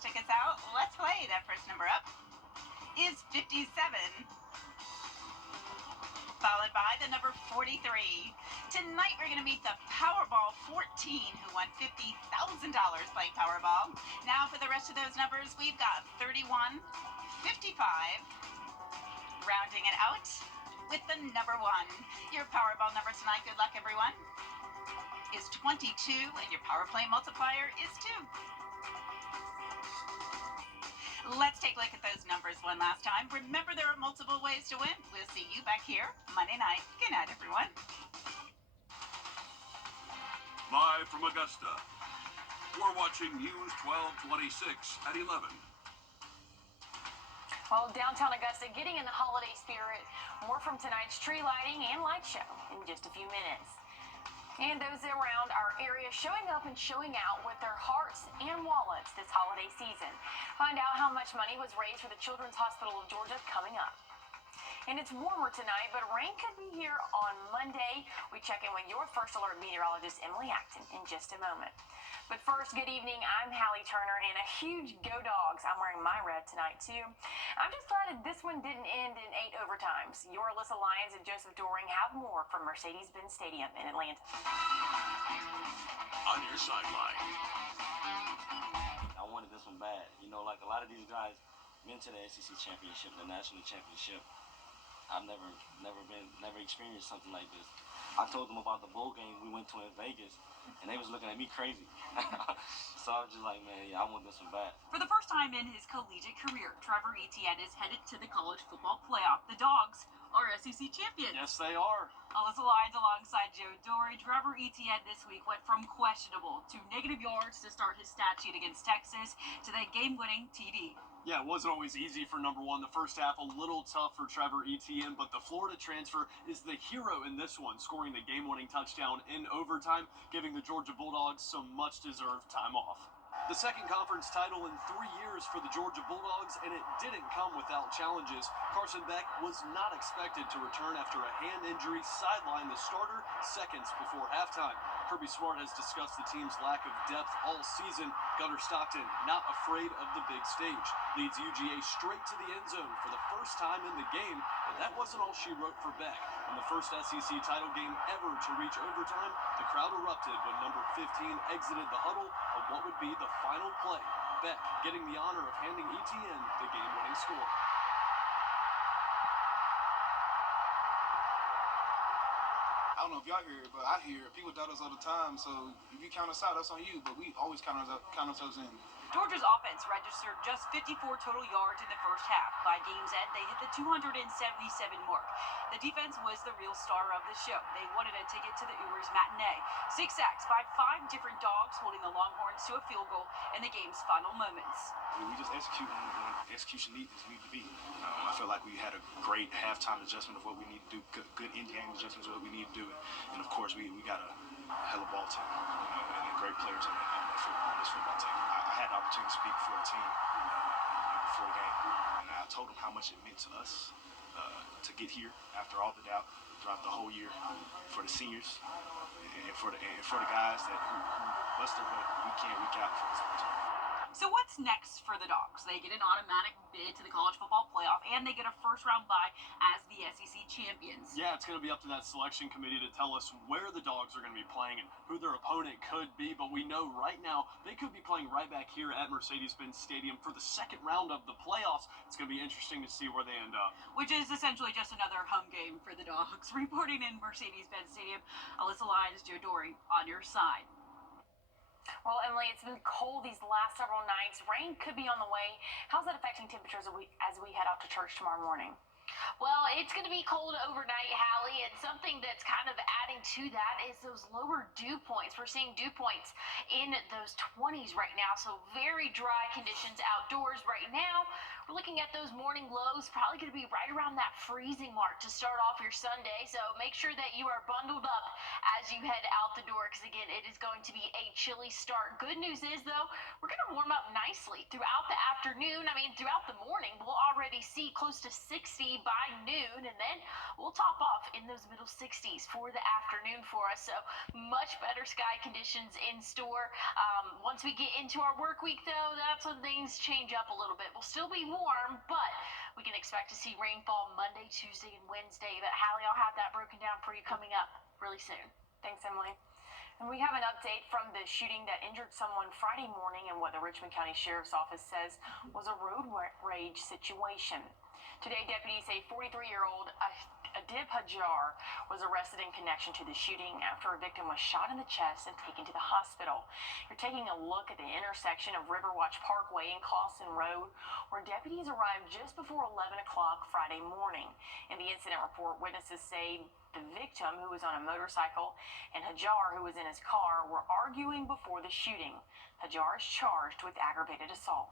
Let's check us out. Let's play. That first number up is 57, followed by the number 43. Tonight we're going to meet the Powerball 14, who won $50,000 playing Powerball. Now for the rest of those numbers, we've got 31, 55, rounding it out with the number 1. Your Powerball number tonight, good luck everyone, is 22, and your Power Play multiplier is 2. Let's take a look at those numbers one last time. Remember, there are multiple ways to win. We'll see you back here Monday night. Good night, everyone. Live from Augusta, we're watching News 1226 at 11. Well, downtown Augusta getting in the holiday spirit. More from tonight's tree lighting and light show in just a few minutes. And those around our area showing up and showing out with their hearts and wallets this holiday season. Find out how much money was raised for the Children's Hospital of Georgia coming up. And it's warmer tonight, but rain could be here on Monday. We check in with your First Alert meteorologist, Emily Acton, in just a moment. But first, good evening. I'm Hallie Turner, and a huge Go Dogs. I'm wearing my red tonight, too. I'm just glad that this one didn't end in 8 overtimes. Your Alyssa Lyons and Joseph Doring have more from Mercedes-Benz Stadium in Atlanta. On your sideline. I wanted this one bad. You know, like a lot of these guys been to the SEC championship, the national championship. I've never experienced something like this. I told them about the bowl game we went to in Vegas, and they was looking at me crazy. So I was just like, man, yeah, I want this one bad. For the first time in his collegiate career, Trevor Etienne is headed to the college football playoff. The Dogs are SEC champions. Yes, they are. Alyssa Lyons alongside Joe Dory. Trevor Etienne this week went from questionable to negative yards to start his stat sheet against Texas to that game-winning TD. Yeah, it wasn't always easy for number 1. The first half a little tough for Trevor Etienne, but the Florida transfer is the hero in this one, scoring the game-winning touchdown in overtime, giving the Georgia Bulldogs some much-deserved time off. The second conference title in 3 years for the Georgia Bulldogs, and it didn't come without challenges. Carson Beck was not expected to return after a hand injury sidelined the starter seconds before halftime. Kirby Smart has discussed the team's lack of depth all season. Gunnar Stockton, not afraid of the big stage, leads UGA straight to the end zone for the first time in the game, but that wasn't all she wrote for Beck. In the first SEC title game ever to reach overtime, the crowd erupted when number 15 exited the huddle of what would be the final play. Beck getting the honor of handing Etienne the game-winning score. I don't know if y'all hear it, but I hear it. People doubt us all the time, so if you count us out, that's on you, but we always count ourselves in. Georgia's offense registered just 54 total yards in the first half. By game's end, they hit the 277 mark. The defense was the real star of the show. They wanted a ticket to the Ubers matinee. 6 sacks by 5 different Dogs, holding the Longhorns to a field goal in the game's final moments. We just execute when execution needs to be. I feel like we had a great halftime adjustment of what we need to do, good in-game adjustments of what we need to do, and of course we got a hell of a ball team, and great players on this football team. I had the opportunity to speak for the team before the game, and I told them how much it meant to us to get here after all the doubt throughout the whole year, for the seniors and for the guys that who bust their butt week in, week out for this opportunity. So what's next for the Dogs? They get an automatic bid to the college football playoff, and they get a first-round bye as the SEC champions. Yeah, it's going to be up to that selection committee to tell us where the Dogs are going to be playing and who their opponent could be, but we know right now they could be playing right back here at Mercedes-Benz Stadium for the second round of the playoffs. It's going to be interesting to see where they end up. Which is essentially just another home game for the Dogs. Reporting in Mercedes-Benz Stadium, Alyssa Lyons, Joe Dory on your side. Well, Emily, it's been cold these last several nights. Rain could be on the way. How's that affecting temperatures as we head out to church tomorrow morning? Well, it's going to be cold overnight, Hallie, and something that's kind of adding to that is those lower dew points. We're seeing dew points in those 20s right now, so very dry conditions outdoors right now. We're looking at those morning lows, probably going to be right around that freezing mark to start off your Sunday, so make sure that you are bundled up as you head out the door, because again, it is going to be a chilly start. Good news is, though, we're going to warm up nicely throughout the afternoon. I mean, throughout the morning, we'll already see close to 60, sunny by noon, and then we'll top off in those middle 60s for the afternoon for us. So much better sky conditions in store. Once we get into our work week, though, that's when things change up a little bit. We'll still be warm, but we can expect to see rainfall Monday, Tuesday, and Wednesday. But Hallie, I'll have that broken down for you coming up really soon. Thanks, Emily. And we have an update from the shooting that injured someone Friday morning and what the Richmond County Sheriff's Office says was a road rage situation. Today, deputies say 43-year-old Wrdw was arrested in connection to the shooting after a victim was shot in the chest and taken to the hospital. You're taking a look at the intersection of Riverwatch Parkway and Clawson Road, where deputies arrived just before 11 o'clock Friday morning. In the incident report, witnesses say the victim, who was on a motorcycle, and Wrdw, who was in his car, were arguing before the shooting. Wrdw is charged with aggravated assault.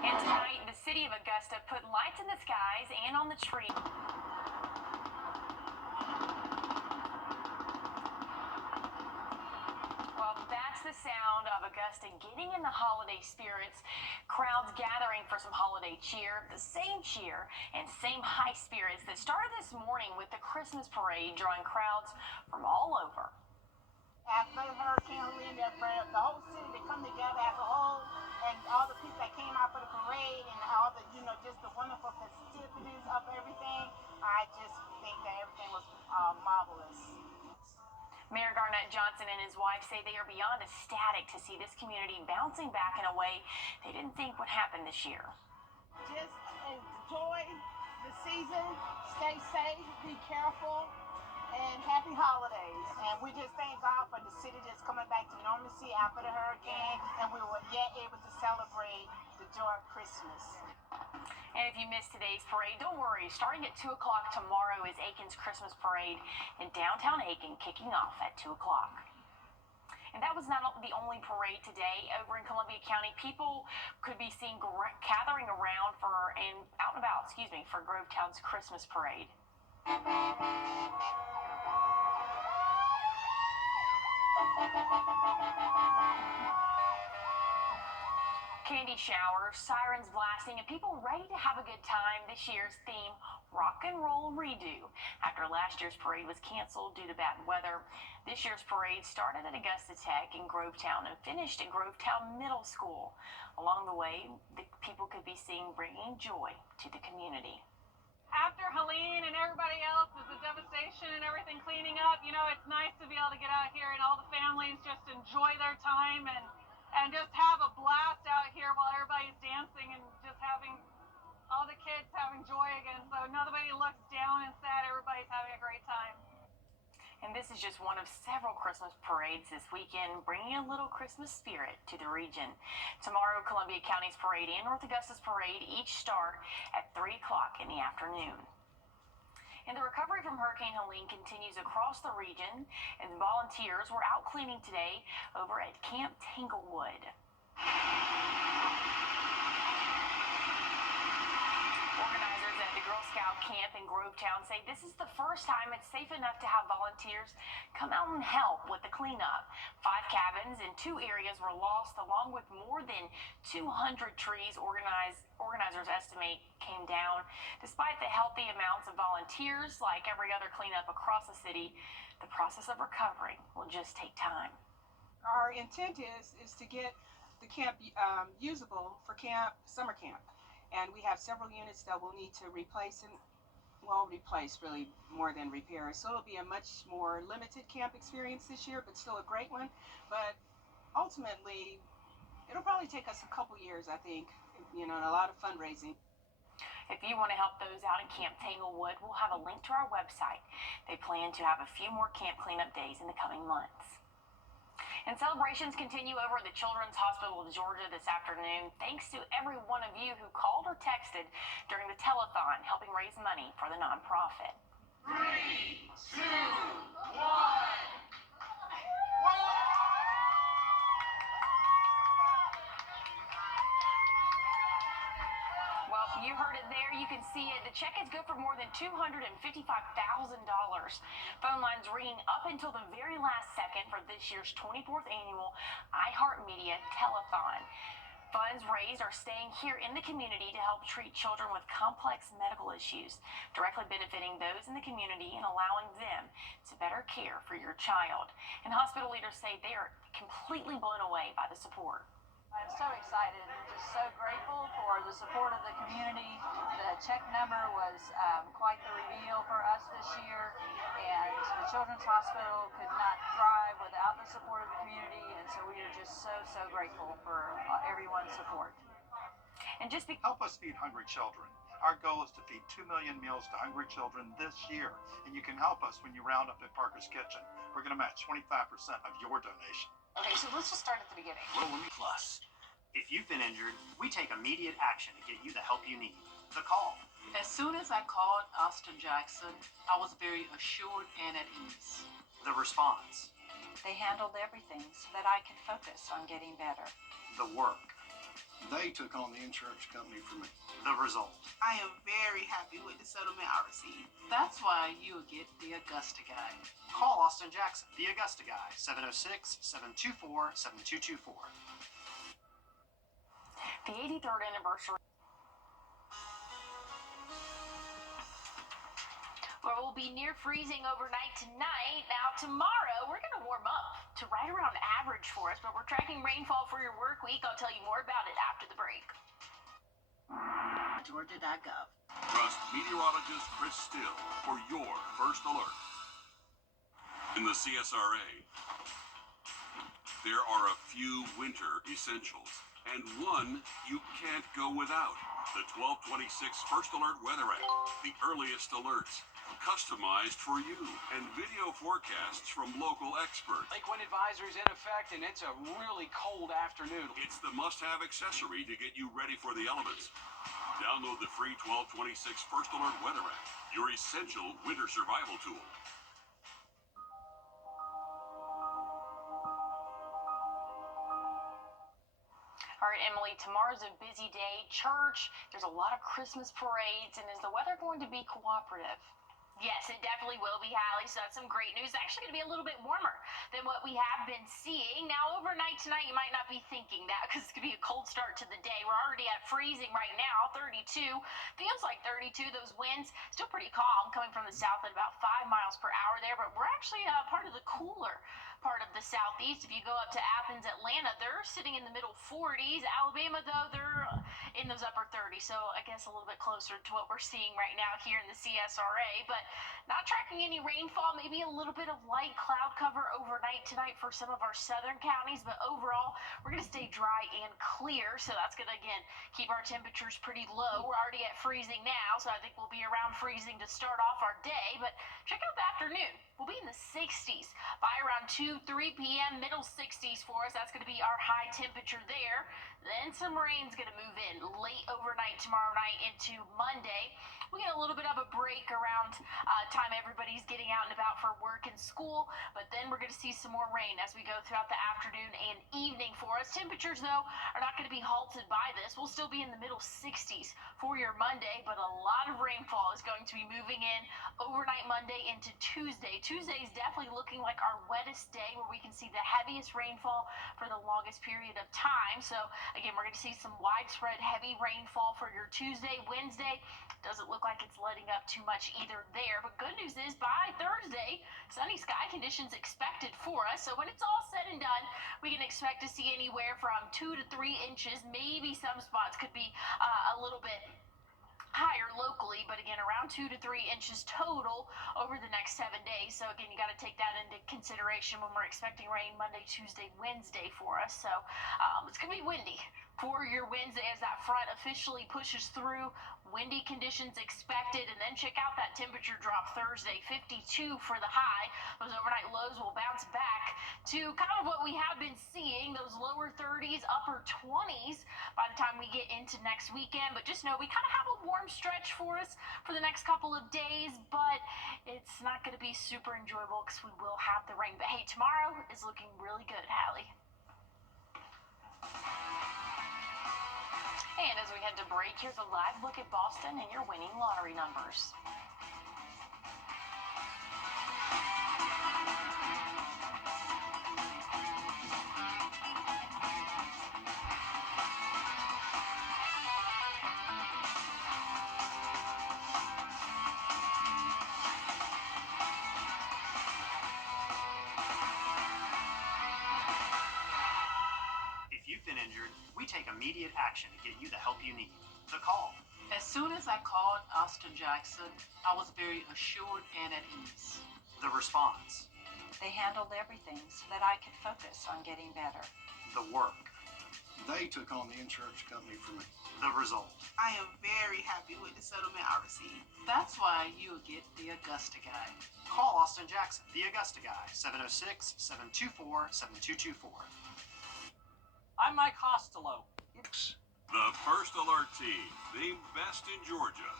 And tonight, the city of Augusta put lights in the skies and on the tree. Well, that's the sound of Augusta getting in the holiday spirits. Crowds gathering for some holiday cheer. The same cheer and same high spirits that started this morning with the Christmas parade, drawing crowds from all over. After Hurricane Helene, the whole city, they come together as a whole, and all the people that came out for the parade and all the, just the wonderful festivities of everything, I just think that everything was marvelous. Mayor Garnett Johnson and his wife say they are beyond ecstatic to see this community bouncing back in a way they didn't think would happen this year. Just enjoy the season, stay safe, be careful, and happy holidays. And we just thank God for the city just coming back to normalcy after the hurricane, and we were yet able to celebrate the joy of Christmas. And if you missed today's parade, don't worry. Starting at 2 o'clock tomorrow is Aiken's Christmas Parade in downtown Aiken, kicking off at 2 o'clock. And that was not the only parade today. Over in Columbia County, people could be seen gathering around out and about, for Grovetown's Christmas Parade. Candy showers, sirens blasting, and people ready to have a good time. This year's theme, Rock and Roll Redo. After last year's parade was canceled due to bad weather, this year's parade started at Augusta Tech in Grovetown and finished at Grovetown Middle School. Along the way, the people could be seen bringing joy to the community. After Helene and everybody else is the devastation and everything cleaning up, it's nice to be able to get out here and all the families just enjoy their time and just have a blast out here while everybody's dancing and just having all the kids having joy again. So nobody looks down and sad. Everybody's having a great time. And this is just one of several Christmas parades this weekend, bringing a little Christmas spirit to the region. Tomorrow, Columbia County's parade and North Augusta's parade each start at 3 o'clock in the afternoon. And the recovery from Hurricane Helene continues across the region, and volunteers were out cleaning today over at Camp Tanglewood. Organizers at the Girl Scout camp in Grovetown say this is the first time it's safe enough to have volunteers come out and help with the cleanup. 5 cabins in 2 areas were lost, along with more than 200 trees organizers estimate came down. Despite the healthy amounts of volunteers, like every other cleanup across the city, the process of recovery will just take time. Our intent is to get the camp usable for summer camp. And we have several units that we'll need to replace really more than repair. So it'll be a much more limited camp experience this year, but still a great one. But ultimately, it'll probably take us a couple years, I think, and a lot of fundraising. If you want to help those out in Camp Tanglewood, we'll have a link to our website. They plan to have a few more camp cleanup days in the coming months. And celebrations continue over at the Children's Hospital of Georgia this afternoon, thanks to every one of you who called or texted during the telethon, helping raise money for the nonprofit. 3, 2, 1. Well, you heard it there. You can see it. The check is good for more than $255,000. Phone lines ringing up until the very last second for this year's 24th annual iHeartMedia Telethon. Funds raised are staying here in the community to help treat children with complex medical issues, directly benefiting those in the community and allowing them to better care for your child. And hospital leaders say they are completely blown away by the support. I'm so excited and just so grateful for the support of the community. The check number was quite the reveal for us this year, and the Children's Hospital could not thrive without the support of the community, and so we are just so grateful for everyone's support. And just help us feed hungry children. Our goal is to feed 2 million meals to hungry children this year, and you can help us when you round up at Parker's Kitchen. We're going to match 25% of your donation. Okay, so let's just start at the beginning. Plus, if you've been injured, we take immediate action to get you the help you need. The call. As soon as I called Austin Jackson, I was very assured and at ease. The response. They handled everything so that I could focus on getting better. The work. They took on the insurance company for me. The result. I am very happy with the settlement I received. That's why you'll get the Augusta guy. Call Austin Jackson, the Augusta guy, 706-724-7224. The 83rd anniversary. Well, we'll be near freezing overnight tonight. Now, tomorrow, we're going to warm up to right around average for us, but we're tracking rainfall for your work week. I'll tell you more about it after the break. Georgia.gov. Trust meteorologist Chris Still for your first alert. In the CSRA, there are a few winter essentials, and one you can't go without. The 1226 First Alert Weather App. The earliest alerts, customized for you, and video forecasts from local experts. Like when advisory's in effect and it's a really cold afternoon. It's the must-have accessory to get you ready for the elements. Download the free 1226 First Alert Weather App, your essential winter survival tool. All right, Emily, tomorrow's a busy day. Church, there's a lot of Christmas parades, and is the weather going to be cooperative? Yes, it definitely will be, Hallie, so that's some great news. It's actually going to be a little bit warmer than what we have been seeing. Now, overnight tonight, you might not be thinking that because it's going to be a cold start to the day. We're already at freezing right now, 32. Feels like 32. Those winds still pretty calm, coming from the south at about 5 miles per hour there, but we're actually part of the cooler part of the southeast. If you go up to Athens, Atlanta, they're sitting in the middle 40s. Alabama, though, they're in those upper 30s, so I guess a little bit closer to what we're seeing right now here in the CSRA, but not tracking any rainfall, maybe a little bit of light cloud cover overnight tonight for some of our southern counties, but overall, we're going to stay dry and clear, so that's going to, again, keep our temperatures pretty low. We're already at freezing now, so I think we'll be around freezing to start off our day, but check out the afternoon. We'll be in the 60s by around 2, 3 p.m., middle 60s for us. That's going to be our high temperature there. Then some rain's going to move in late overnight tomorrow night into Monday. We get a little bit of a break around time everybody's getting out and about for work and school, but then we're going to see some more rain as we go throughout the afternoon and evening for us. Temperatures, though, are not going to be halted by this. We'll still be in the middle 60s for your Monday, but a lot of rainfall is going to be moving in overnight Monday into Tuesday. Tuesday is definitely looking like our wettest day where we can see the heaviest rainfall for the longest period of time. So, again, we're going to see some widespread heavy rainfall for your Tuesday. Wednesday doesn't look like it's letting up too much either there. But good news is by Thursday, sunny sky conditions expected for us. So when it's all said and done, we can expect to see anywhere from 2 to 3 inches. Maybe some spots could be a little bit higher locally, but again, around 2 to 3 inches total over the next 7 days. So again, you got to take that into consideration when we're expecting rain Monday, Tuesday, Wednesday for us. So it's going to be windy for your Wednesday as that front officially pushes through. Windy conditions expected, and then check out that temperature drop Thursday, 52 for the high. Those overnight lows will bounce back to kind of what we have been seeing, those lower 30s, upper 20s by the time we get into next weekend. But just know we kind of have a warm stretch for us for the next couple of days, but it's not going to be super enjoyable because we will have the rain. But hey, tomorrow is looking really good, Hallie. And as we head to break, here's a live look at Boston and your winning lottery numbers. immediate action to get you the help you need. The call. As soon as I called Austin Jackson, I was very assured and at ease. The response. They handled everything so that I could focus on getting better. The work. They took on the insurance company for me. The result. I am very happy with the settlement I received. That's why you'll get the Augusta guy. Call Austin Jackson, the Augusta guy, 706-724-7224. I'm Mike Costello. The First Alert team, named best in Georgia.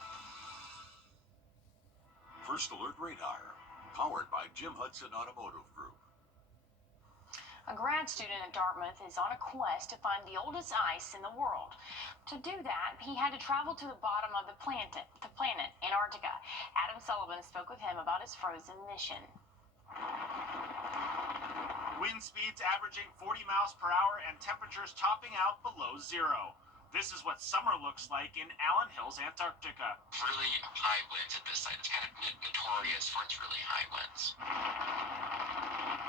First Alert Radar, powered by Jim Hudson Automotive Group. A grad student at Dartmouth is on a quest to find the oldest ice in the world. To do that, he had to travel to the bottom of the planet, Antarctica. Adam Sullivan spoke with him about his frozen mission. Wind speeds averaging 40 miles per hour and temperatures topping out below zero. This is what summer looks like in Allen Hills, Antarctica. Really high winds at this site. It's kind of notorious for its really high winds.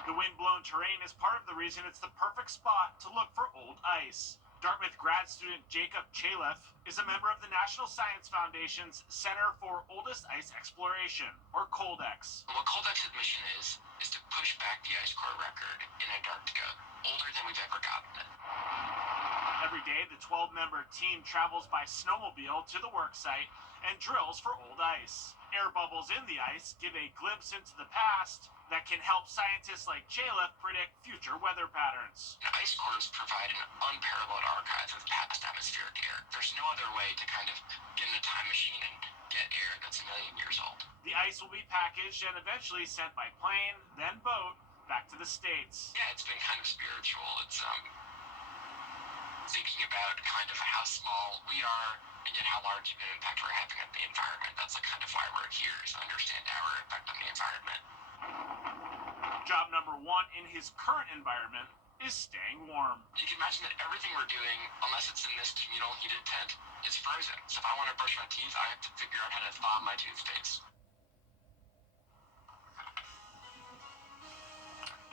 The wind-blown terrain is part of the reason it's the perfect spot to look for old ice. Dartmouth grad student Jacob Chalef is a member of the National Science Foundation's Center for Oldest Ice Exploration, or COLDEX. What COLDEX's mission is to push back the ice core record in Antarctica, older than we've ever gotten it. Every day, the 12-member team travels by snowmobile to the work site and drills for old ice. Air bubbles in the ice give a glimpse into the past that can help scientists like Chalef predict future weather patterns. Ice cores provide an unparalleled archive of past atmospheric air. There's no other way to kind of get in a time machine and get air that's a million years old. The ice will be packaged and eventually sent by plane, then boat, back to the States. Yeah, it's been kind of spiritual. It's thinking about kind of how small we are and yet how large of an impact we're having on the environment. That's like kind of why we're here, is to understand our impact on the environment. Job number one in his current environment is staying warm. You can imagine that everything we're doing, unless it's in this communal heated tent, is frozen. So if I want to brush my teeth, I have to figure out how to thaw my toothpaste.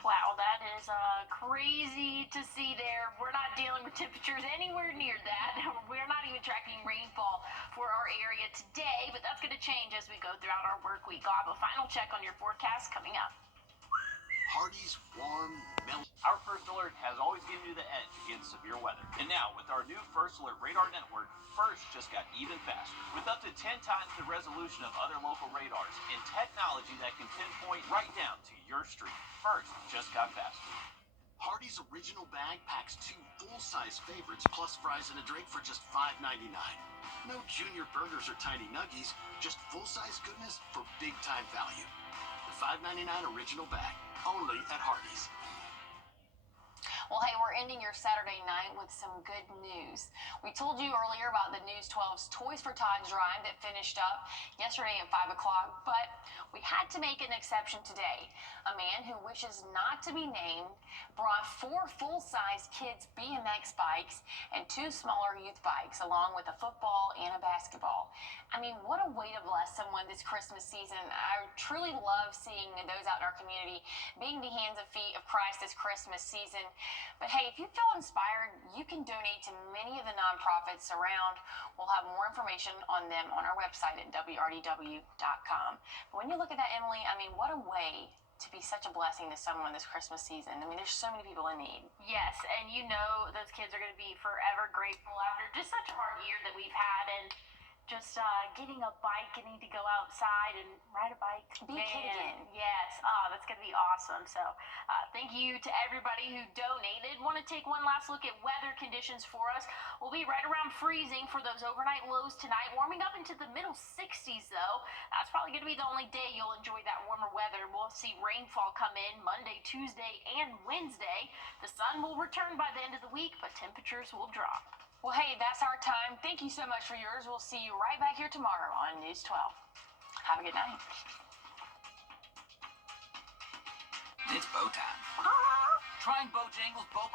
Wow, that is crazy to see there. We're not dealing with temperatures anywhere near that. We're not even tracking rainfall for our area today, but that's going to change as we go throughout our work week. I'll have a final check on your forecast coming up. Hardy's warm, mellow. Our First Alert has always given you the edge against severe weather. And now, with our new First Alert radar network, First just got even faster. With up to 10 times the resolution of other local radars and technology that can pinpoint right down to your street, First just got faster. Hardy's original bag packs 2 full-size favorites plus fries and a drink for just $5.99. No junior burgers or tiny nuggies, just full-size goodness for big-time value. The $5.99 original bag, only at Hardy's. Well, hey, we're ending your Saturday night with some good news. We told you earlier about the News 12's Toys for Tots drive that finished up yesterday at 5 o'clock, but we had to make an exception today. A man who wishes not to be named brought 4 full-size kids' BMX bikes and 2 smaller youth bikes, along with a football and a basketball. I mean, what a way to bless someone this Christmas season. I truly love seeing those out in our community being the hands and feet of Christ this Christmas season. But hey, if you feel inspired, you can donate to many of the nonprofits around. We'll have more information on them on our website at wrdw.com. But when you look at that, Emily, I mean, what a way to be such a blessing to someone this Christmas season. I mean, there's so many people in need. Yes, and you know those kids are going to be forever grateful after just such a hard year that we've had, and just getting a bike, getting to go outside and ride a bike. Be a kid again. Yes. Oh, that's going to be awesome. So thank you to everybody who donated. Want to take one last look at weather conditions for us. We'll be right around freezing for those overnight lows tonight. Warming up into the middle 60s, though. That's probably going to be the only day you'll enjoy that warmer weather. We'll see rainfall come in Monday, Tuesday, and Wednesday. The sun will return by the end of the week, but temperatures will drop. Well, hey, that's our time. Thank you so much for yours. We'll see you right back here tomorrow on News 12. Have a good night. It's bow time. Trying Bojangles Bow